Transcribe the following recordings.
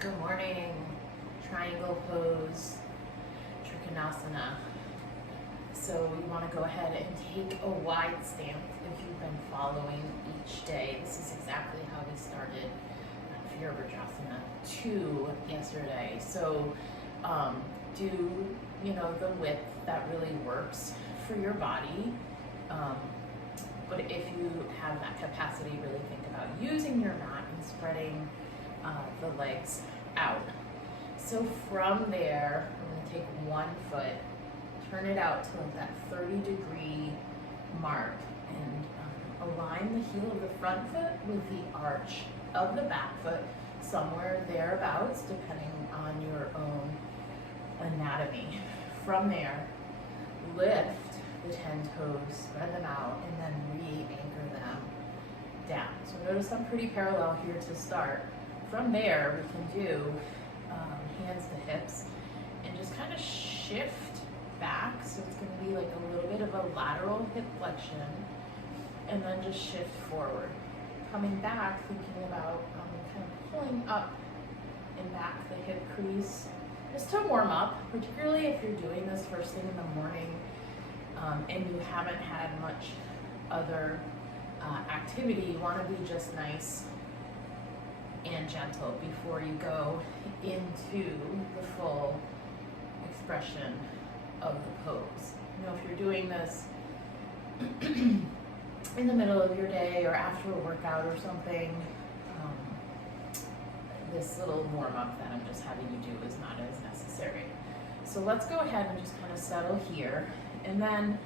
Good morning. Triangle pose, Trikonasana. So we want to go ahead and take a wide stance if you've been following each day. This is exactly how we started Virabhadrasana 2 yesterday. So do the width that really works for your body. But if you have that capacity, really think about using your mat and spreading the legs out. So from there, we're going to take one foot, turn it out to like that 30-degree mark, and align the heel of the front foot with the arch of the back foot, somewhere thereabouts, depending on your own anatomy. From there, lift the 10 toes, spread them out, and then re-anchor them down. So notice I'm pretty parallel here to start. From there, we can do hands to hips and just kind of shift back. So it's going to be like a little bit of a lateral hip flexion, and then just shift forward. Coming back, thinking about kind of pulling up and back the hip crease, just to warm up, particularly if you're doing this first thing in the morning and you haven't had much other activity. You want to be just nice and gentle before you go into the full expression of the pose. If you're doing this in the middle of your day or after a workout or something, this little warm-up that I'm just having you do is not as necessary. So let's go ahead and just kind of settle here, and then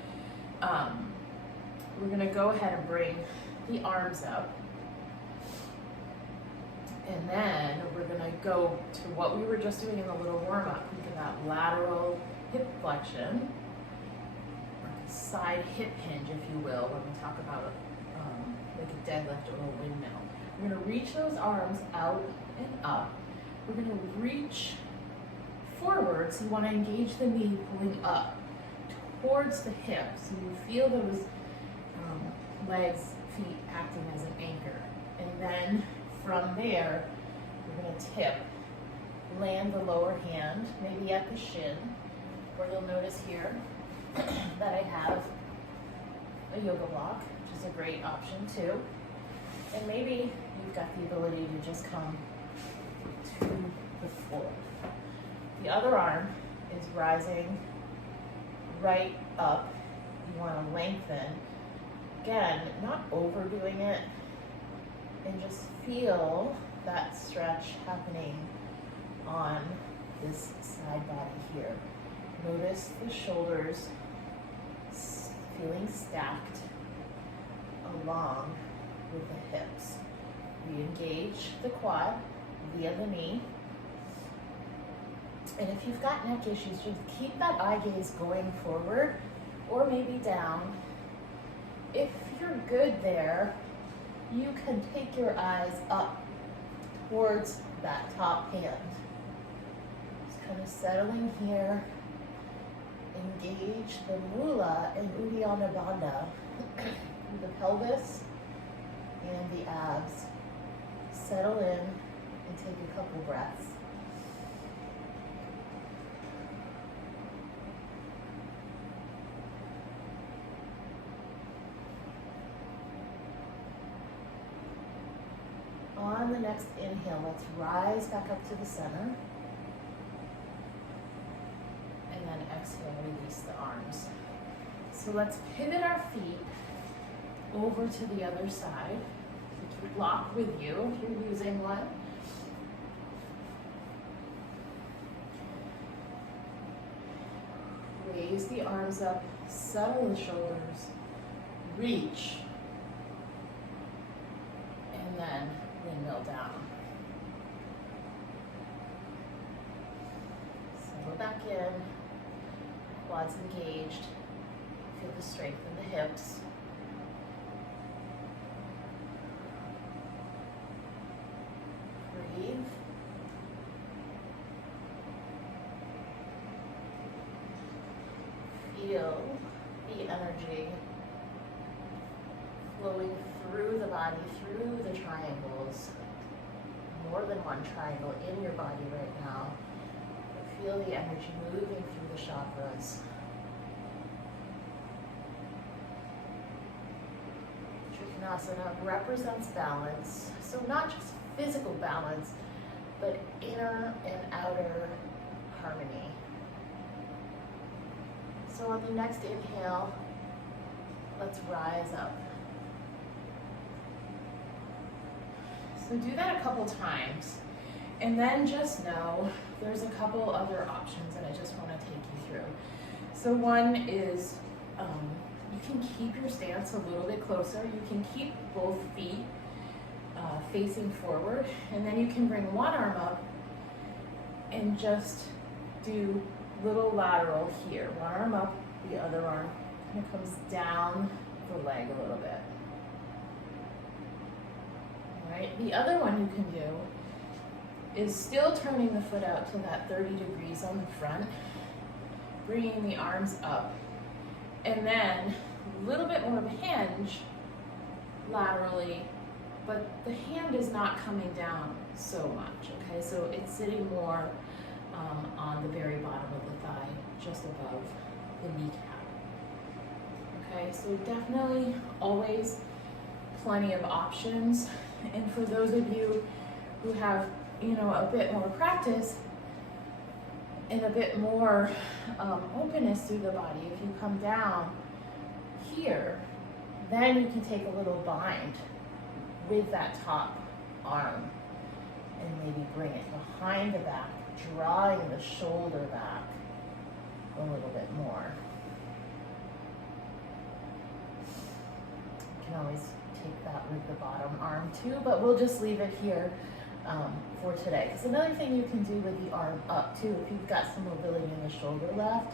we're going to go ahead and bring the arms up, and then we're going to go to what we were just doing in the little warm-up. Think of that lateral hip flexion, or side hip hinge, if you will, when we talk about like a deadlift or a windmill. We're going to reach those arms out and up. We're going to reach forward, so you want to engage the knee pulling up towards the hips. So you feel those legs, feet acting as an anchor. And then from there, we're going to tip, land the lower hand, maybe at the shin, or you'll notice here that I have a yoga block, which is a great option too. And maybe you've got the ability to just come to the floor. The other arm is rising right up. You want to lengthen. Again, not overdoing it, and just feel that stretch happening on this side body here. Notice the shoulders feeling stacked along with the hips. We engage the quad via the knee. And if you've got neck issues, just keep that eye gaze going forward or maybe down. If you're good there, you can take your eyes up towards that top hand. Just kind of settling here. Engage the Mula and Uddiyana Bandha, the pelvis and the abs. Settle in and take a couple breaths. On the next inhale, let's rise back up to the center. And then exhale, release the arms. So let's pivot our feet over to the other side. So keep lock with you if you're using one. Raise the arms up, settle the shoulders, reach, and then windmill down. Settle back in, quads engaged, feel the strength in the hips. Breathe. Feel the energy flowing through the body, through the triangles, more more than one triangle in your body right now. Feel the energy moving through the chakras. Trikonasana represents balance. So not just physical balance, but inner and outer harmony. So on the next inhale, let's rise up. So do that a couple times. And then just know there's a couple other options that I just want to take you through. So one is you can keep your stance a little bit closer. You can keep both feet facing forward, and then you can bring one arm up and just do little lateral here. One arm up, the other arm kind of comes down the leg a little bit. All right, the other one you can do is still turning the foot out to that 30 degrees on the front, bringing the arms up, and then a little bit more of a hinge laterally, but the hand is not coming down so much, okay? So it's sitting more on the very bottom of the thigh, just above the kneecap. Okay, so definitely always plenty of options. And for those of you who have, a bit more practice and a bit more openness through the body, if you come down here, then you can take a little bind with that top arm and maybe bring it behind the back, drawing the shoulder back a little bit more. You can always take that with the bottom arm too, but we'll just leave it here for today. Because another thing you can do with the arm up too, if you've got some mobility in the shoulder left,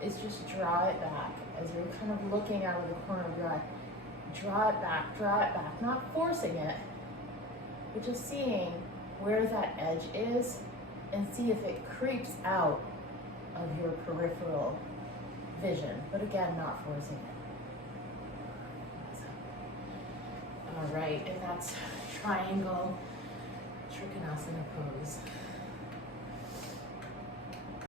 is just draw it back as you're kind of looking out of the corner of your eye. Draw it back, not forcing it, but just seeing where that edge is and see if it creeps out of your peripheral vision, but again, not forcing it. All right, and that's triangle Trikonasana pose.